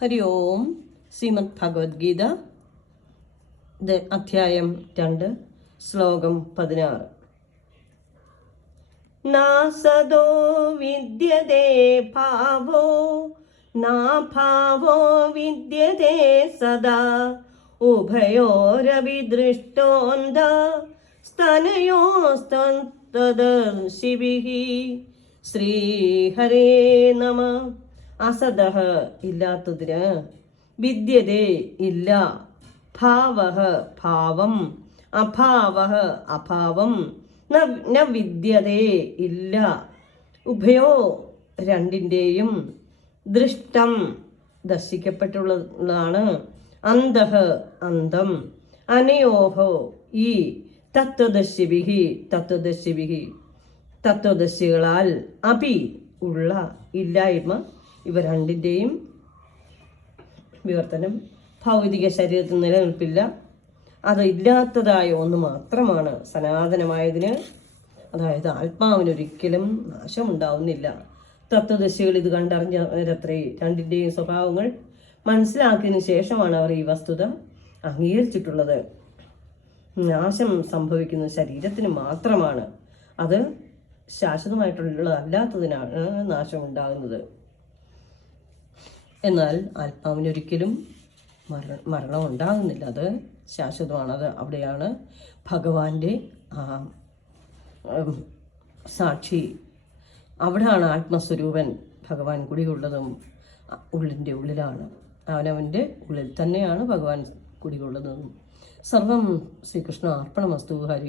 ഹരി ഓം. ശ്രീമദ് ഭഗവത്ഗീത അധ്യായം 2 ശ്ലോകം 16. നാസദോ വിദ്യതേ ഭാവോ നാഭാവോ വിദ്യതേ സദാ ഉഭയോരപി ദൃഷ്ടോന്ത സ്തനയോസ്തദർശിഭിഃ. ശ്രീഹരേ നമ. അസദഃ ഇല്ലാത്തതിന്, വിദ്യതേ ഇല്ല, ഭാവഃ ഭാവം, അഭാവഃ അഭാവം, ന വിദ്യതേ ഇല്ല, ഉഭയോ രണ്ടിൻ്റെയും, ദൃഷ്ടം ദർശിക്കപ്പെട്ടുള്ളതാണ്, അന്തഃ അന്തം, അനയോഹോ ഈ, തത്വദർശിഭിഃ തത്വദർശികളാൽ, അപി ഉള്ള ഇല്ലായ്മ, ഇവ രണ്ടിൻ്റെയും വിവർത്തനം. ഭൗതിക ശരീരത്തിൽ നിലനിൽപ്പില്ല, അത് ഇല്ലാത്തതായ ഒന്ന് മാത്രമാണ് സനാതനമായതിന്, അതായത് ആത്മാവിനൊരിക്കലും നാശമുണ്ടാവുന്നില്ല. തത്വദർശികൾ ഇത് കണ്ടറിഞ്ഞവരത്രേ രണ്ടിൻ്റെയും സ്വഭാവങ്ങൾ മനസ്സിലാക്കിയതിനു ശേഷമാണ് അവർ ഈ വസ്തുത അംഗീകരിച്ചിട്ടുള്ളത്. നാശം സംഭവിക്കുന്ന ശരീരത്തിന് മാത്രമാണ്, അത് ശാശ്വതമായിട്ടുള്ളതല്ലാത്തതിനാണ് നാശമുണ്ടാകുന്നത്. എന്നാൽ ആത്മാവിനൊരിക്കലും മരണം ഉണ്ടാകുന്നില്ല, അത് ശാശ്വതമാണ്. അത് അവിടെയാണ് ഭഗവാന്റെ സാക്ഷി, അവിടെയാണ് ആത്മസ്വരൂപൻ ഭഗവാൻ കുടികൊള്ളതും. ഉള്ളിൻ്റെ ഉള്ളിലാണ്, അവനവൻ്റെ ഉള്ളിൽ തന്നെയാണ് ഭഗവാൻ കുടികൊള്ളുന്നതും. സർവം ശ്രീകൃഷ്ണ അർപ്പണമസ്തു. ഹരി.